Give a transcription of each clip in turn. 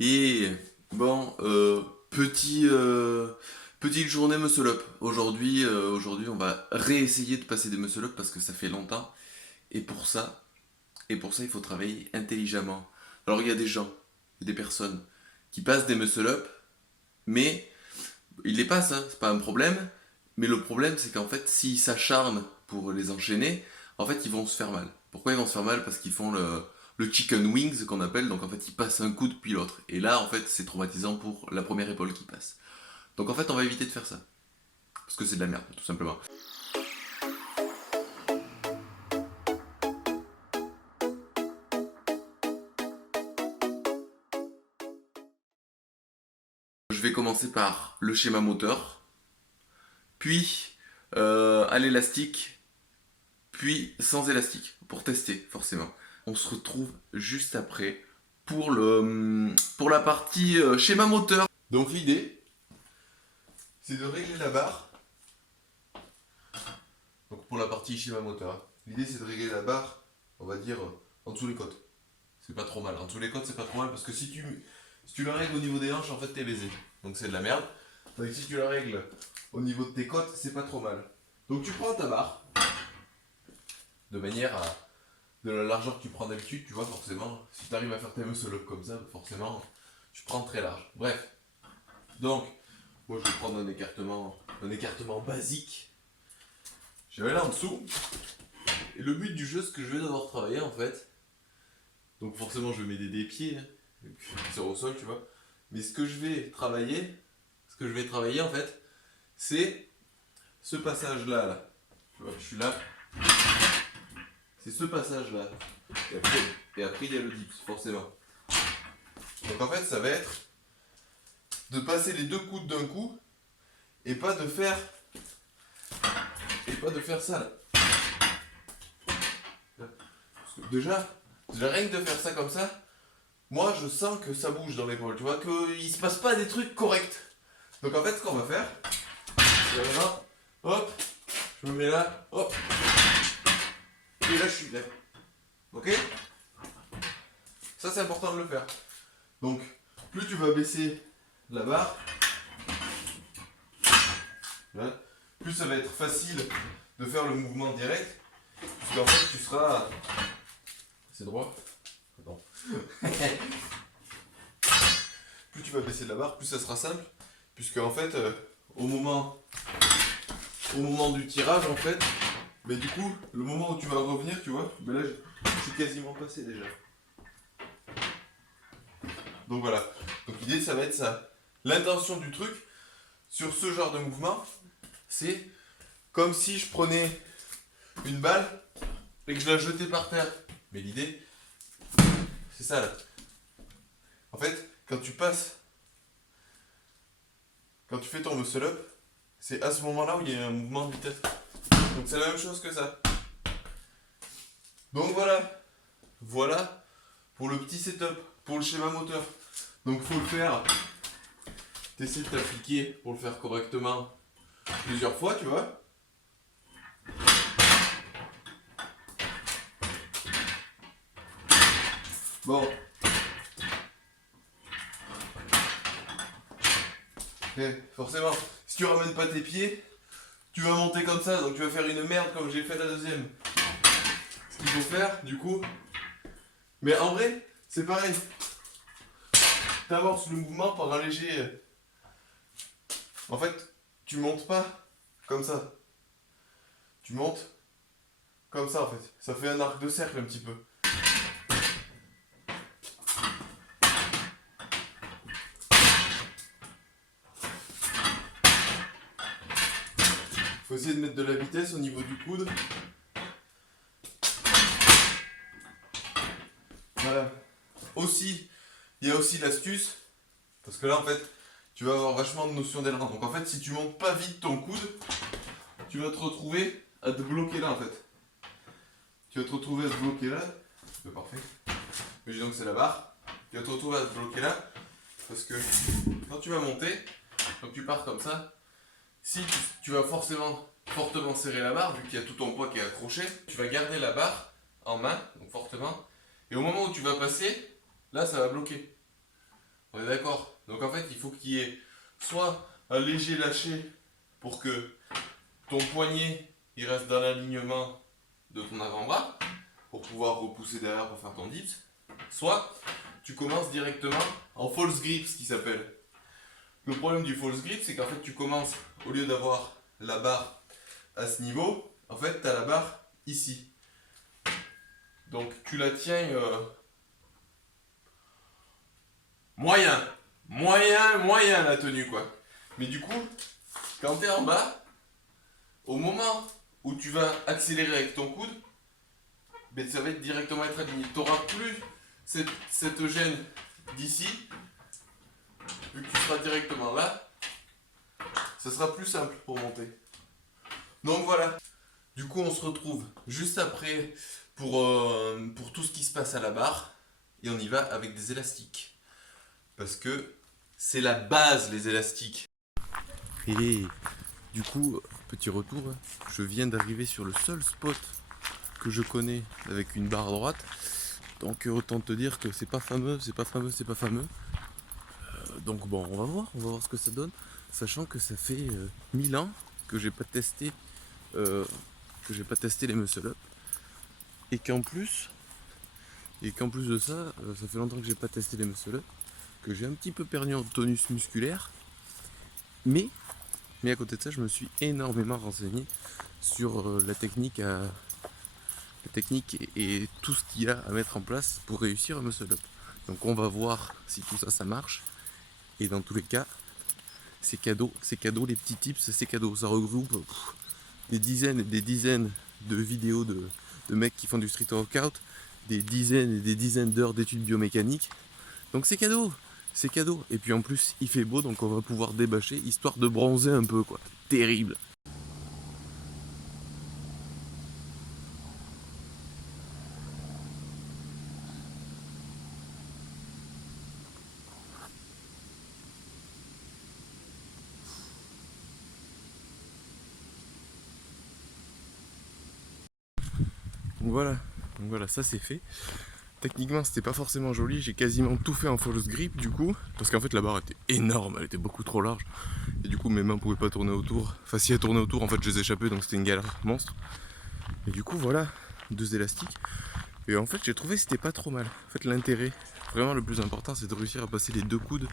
Et bon, petite journée muscle up. Aujourd'hui, on va réessayer de passer des muscle up parce que ça fait longtemps. Et pour ça, il faut travailler intelligemment. Alors il y a des gens, il y a des personnes qui passent des muscle up, mais ils les passent, hein, c'est pas un problème. Mais le problème, c'est qu'en fait, s'ils s'acharnent pour les enchaîner, en fait, ils vont se faire mal. Pourquoi ils vont se faire mal? Parce qu'ils font le chicken wings qu'on appelle, donc en fait, ils passent un coup depuis l'autre. Et là, en fait, c'est traumatisant pour la première épaule qui passe. Donc en fait, on va éviter de faire ça. Parce que c'est de la merde, tout simplement. Je vais commencer par le schéma moteur, puis à l'élastique, puis sans élastique, pour tester, forcément. On se retrouve juste après pour la partie schéma moteur. Donc l'idée, c'est de régler la barre. Donc pour la partie schéma moteur, l'idée c'est de régler la barre, on va dire, en dessous les côtes. C'est pas trop mal. En dessous les côtes, c'est pas trop mal parce que si tu la règles au niveau des hanches, en fait, t'es baisé. Donc c'est de la merde. Donc si tu la règles au niveau de tes côtes, c'est pas trop mal. Donc tu prends ta barre de manière à de la largeur que tu prends d'habitude, tu vois, forcément. Si tu arrives à faire tes muscle up comme ça, forcément, tu prends très large. Bref. Donc, moi je vais prendre un écartement basique. Je vais là en dessous. Et le but du jeu, ce que je vais devoir travailler en fait, donc forcément je vais m'aider des pieds, hein, et puis sur au sol, tu vois. Mais ce que je vais travailler en fait, c'est ce passage-là, là. Tu vois, je suis là. C'est ce passage-là. Et après, il y a le dips, forcément. Donc en fait, ça va être de passer les deux coudes d'un coup et pas de faire ça là. Parce que déjà rien que de faire ça comme ça, moi je sens que ça bouge dans l'épaule, tu vois, qu'il se passe pas des trucs corrects. Donc en fait, ce qu'on va faire, c'est maintenant, hop, je me mets là, hop, et là je suis là. Ok? Ça c'est important de le faire. Donc, plus tu vas baisser la barre, là, plus ça va être facile de faire le mouvement direct, puisqu'en fait tu seras... C'est droit? Attends. Plus tu vas baisser la barre, plus ça sera simple, puisque en fait, au moment du tirage, en fait, mais du coup, le moment où tu vas revenir, tu vois, mais là, je suis quasiment passé déjà. Donc voilà. Donc l'idée, ça va être ça. L'intention du truc, sur ce genre de mouvement, c'est comme si je prenais une balle et que je la jetais par terre. Mais l'idée, c'est ça là. En fait, quand tu fais ton muscle up, c'est à ce moment-là où il y a un mouvement de vitesse. Donc c'est la même chose que ça. Donc voilà pour le petit setup, pour le schéma moteur. Donc il faut le faire, t'essaies de t'appliquer pour le faire correctement plusieurs fois, tu vois. Bon. Et forcément, si tu ramènes pas tes pieds, tu vas monter comme ça, donc tu vas faire une merde comme j'ai fait la deuxième. Ce qu'il faut faire, du coup. Mais en vrai, c'est pareil. T'amorces le mouvement par un léger. En fait, tu montes pas comme ça. Tu montes comme ça en fait. Ça fait un arc de cercle un petit peu. Faut essayer de mettre de la vitesse au niveau du coude. Voilà. Aussi, il y a aussi l'astuce. Parce que là en fait, tu vas avoir vachement de notion d'élan. Donc en fait, si tu montes pas vite ton coude, tu vas te retrouver à te bloquer là en fait. Tu vas te retrouver à te bloquer là. C'est parfait. Mais dis donc c'est la barre. Tu vas te retrouver à te bloquer là. Parce que quand tu vas monter, donc tu pars comme ça, si tu vas fortement serrer la barre, vu qu'il y a tout ton poids qui est accroché, tu vas garder la barre en main, donc fortement, et au moment où tu vas passer, là ça va bloquer. On est d'accord? Donc en fait, il faut qu'il y ait soit un léger lâcher pour que ton poignet il reste dans l'alignement de ton avant-bras pour pouvoir repousser derrière pour faire ton dips, soit tu commences directement en false grip, ce qui s'appelle. Le problème du false grip, c'est qu'en fait, tu commences, au lieu d'avoir la barre à ce niveau, en fait, tu as la barre ici. Donc, tu la tiens moyen la tenue, quoi. Mais du coup, quand tu es en bas, au moment où tu vas accélérer avec ton coude, ben, ça va être directement être aligné. Tu n'auras plus cette gêne d'ici, vu que tu seras directement là, ça sera plus simple pour monter. Donc voilà. Du coup, on se retrouve juste après pour tout ce qui se passe à la barre. Et on y va avec des élastiques. Parce que c'est la base, les élastiques. Et du coup, petit retour, je viens d'arriver sur le seul spot que je connais avec une barre droite. Donc autant te dire que c'est pas fameux, c'est pas fameux, c'est pas fameux. Donc bon, on va voir ce que ça donne. Sachant que ça fait 1000 ans que j'ai pas testé euh, les muscle up. Et qu'en plus de ça, ça fait longtemps que j'ai pas testé les muscle up, que j'ai un petit peu perdu en tonus musculaire. Mais à côté de ça, je me suis énormément renseigné sur la technique et tout ce qu'il y a à mettre en place pour réussir un muscle up. Donc on va voir si tout ça, ça marche. Et dans tous les cas, c'est cadeau, les petits tips, c'est cadeau. Ça regroupe des dizaines et des dizaines de vidéos de mecs qui font du street workout, des dizaines et des dizaines d'heures d'études biomécaniques. Donc c'est cadeau, c'est cadeau. Et puis en plus, il fait beau, donc on va pouvoir débâcher, histoire de bronzer un peu, quoi. Terrible. Donc voilà, ça c'est fait. Techniquement, c'était pas forcément joli, j'ai quasiment tout fait en false grip du coup, parce qu'en fait la barre était énorme, elle était beaucoup trop large, et du coup mes mains pouvaient pas tourner autour. Enfin, si elles tournaient autour, en fait je les échappais, donc c'était une galère monstre. Et du coup, voilà, 2 élastiques. Et en fait, j'ai trouvé que c'était pas trop mal. En fait, l'intérêt, vraiment le plus important, c'est de réussir à passer les 2 coudes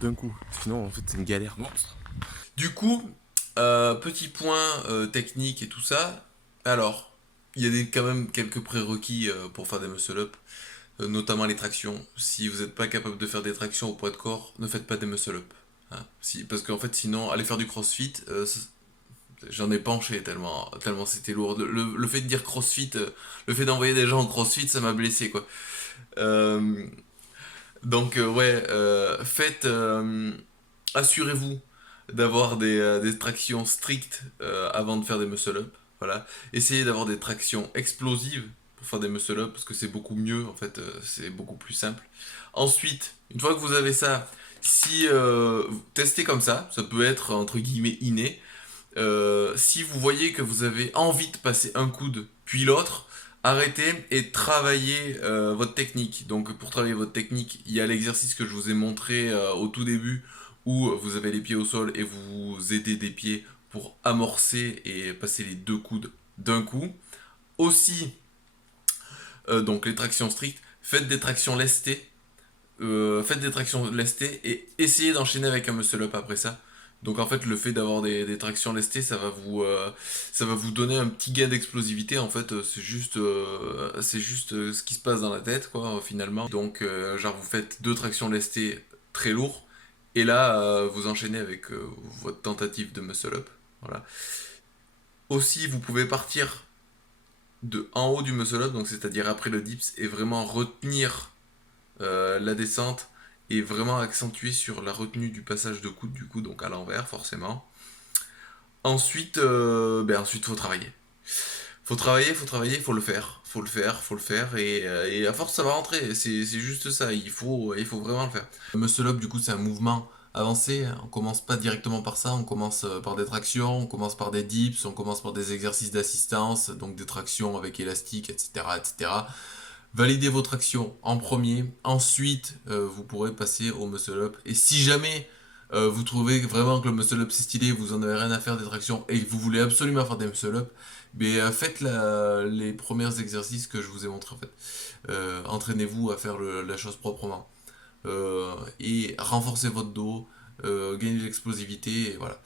d'un coup. Sinon, en fait, c'est une galère monstre. Du coup, petit point technique et tout ça. Alors, il y a quand même quelques prérequis pour faire des muscle-up, notamment les tractions. Si vous n'êtes pas capable de faire des tractions au poids de corps, ne faites pas des muscle-up. Hein. Parce qu'en fait, sinon, aller faire du crossfit, j'en ai penché tellement c'était lourd. Le fait de dire crossfit, le fait d'envoyer des gens au crossfit, ça m'a blessé, quoi. Euh, donc, ouais, assurez-vous d'avoir des tractions strictes avant de faire des muscle-up. Voilà. Essayez d'avoir des tractions explosives pour faire des muscle-up parce que c'est beaucoup mieux, en fait, c'est beaucoup plus simple. Ensuite, une fois que vous avez ça, si testez comme ça peut être entre guillemets inné. Si vous voyez que vous avez envie de passer un coude puis l'autre, arrêtez et travaillez votre technique. Donc pour travailler votre technique, il y a l'exercice que je vous ai montré au tout début où vous avez les pieds au sol et vous aidez des pieds pour amorcer et passer les 2 coudes d'un coup. Aussi, donc les tractions strictes, faites des tractions lestées et essayez d'enchaîner avec un muscle up après ça. Donc en fait le fait d'avoir des tractions lestées ça va vous donner un petit gain d'explosivité en fait c'est juste ce qui se passe dans la tête quoi finalement. Donc genre vous faites 2 tractions lestées très lourds et là vous enchaînez avec votre tentative de muscle up. Voilà. Aussi vous pouvez partir de en haut du muscle up donc c'est-à-dire après le dips et vraiment retenir la descente est vraiment accentuée sur la retenue du passage de coude du coup donc à l'envers forcément. Ensuite, ensuite faut travailler, faut le faire et à force ça va rentrer. C'est juste ça, il faut vraiment le faire. Le muscle up du coup c'est un mouvement avancé. On commence pas directement par ça, on commence par des tractions, on commence par des dips, on commence par des exercices d'assistance, donc des tractions avec élastique, etc., etc. validez votre action en premier, ensuite vous pourrez passer au muscle up. Et si jamais vous trouvez vraiment que le muscle up c'est stylé, vous en avez rien à faire des tractions et que vous voulez absolument faire des muscle up, mais faites les premiers exercices que je vous ai montrés en fait. Entraînez-vous à faire la chose proprement. Et renforcez votre dos, gagnez de l'explosivité, et voilà.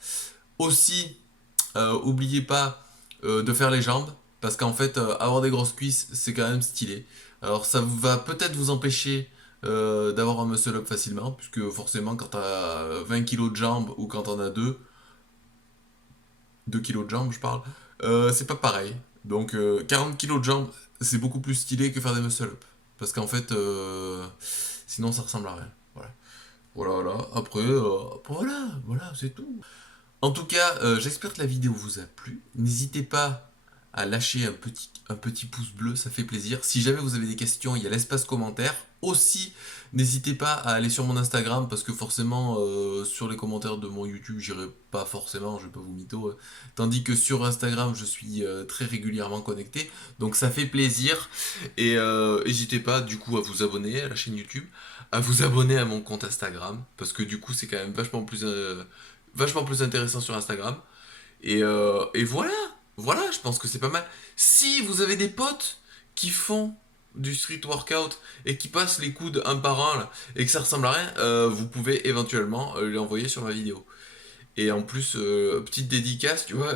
Aussi, oubliez pas de faire les jambes, parce qu'en fait, avoir des grosses cuisses, c'est quand même stylé. Alors ça va peut-être vous empêcher d'avoir un muscle up facilement, puisque forcément quand t'as 20 kilos de jambes ou quand t'en as 2 kilos de jambes je parle, c'est pas pareil. Donc 40 kilos de jambes, c'est beaucoup plus stylé que faire des muscle up. Parce qu'en fait, sinon ça ressemble à rien. Voilà. Voilà, voilà. Après, voilà, c'est tout. En tout cas, j'espère que la vidéo vous a plu. N'hésitez pas à lâcher un petit pouce bleu, ça fait plaisir. Si jamais vous avez des questions, il y a l'espace commentaire. Aussi, n'hésitez pas à aller sur mon Instagram parce que forcément, sur les commentaires de mon YouTube, j'irai pas forcément, je vais pas vous mytho. Tandis que sur Instagram, je suis très régulièrement connecté. Donc ça fait plaisir. Et n'hésitez pas du coup à vous abonner à la chaîne YouTube, à vous abonner à mon compte Instagram parce que du coup, c'est quand même vachement plus intéressant sur Instagram. Et voilà, voilà, je pense que c'est pas mal. Si vous avez des potes qui font du street workout et qui passent les coudes un par un là, et que ça ressemble à rien, vous pouvez éventuellement les envoyer sur ma vidéo. Et en plus, petite dédicace, tu vois,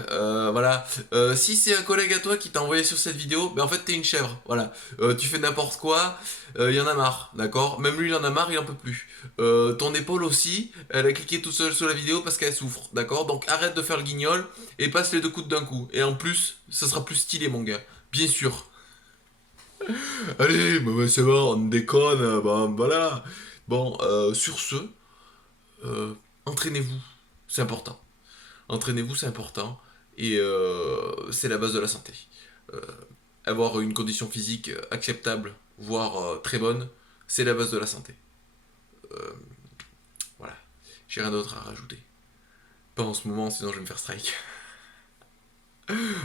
voilà. Si c'est un collègue à toi qui t'a envoyé sur cette vidéo, ben en fait t'es une chèvre, voilà. Tu fais n'importe quoi, il y en a marre, d'accord. Même lui il en a marre, il en peut plus. Ton épaule aussi, elle a cliqué tout seul sur la vidéo parce qu'elle souffre, d'accord. Donc arrête de faire le guignol et passe les deux coudes d'un coup. Et en plus, ça sera plus stylé mon gars, bien sûr. Allez, bah ouais, c'est bon, on déconne, bah voilà. Bon, sur ce, entraînez-vous, c'est important. Entraînez-vous, c'est important. Et c'est la base de la santé. Euh, Avoir une condition physique acceptable, voire très bonne, c'est la base de la santé. Euh, voilà. J'ai rien d'autre à rajouter. Pas en ce moment, sinon je vais me faire strike.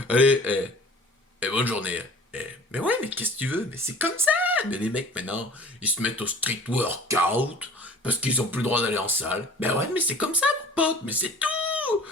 Allez, bonne journée. Mais ouais, mais qu'est-ce que tu veux? Mais c'est comme ça. Mais les mecs maintenant, ils se mettent au street workout parce qu'ils ont plus le droit d'aller en salle. Mais ouais, mais c'est comme ça, mon pote. Mais c'est tout.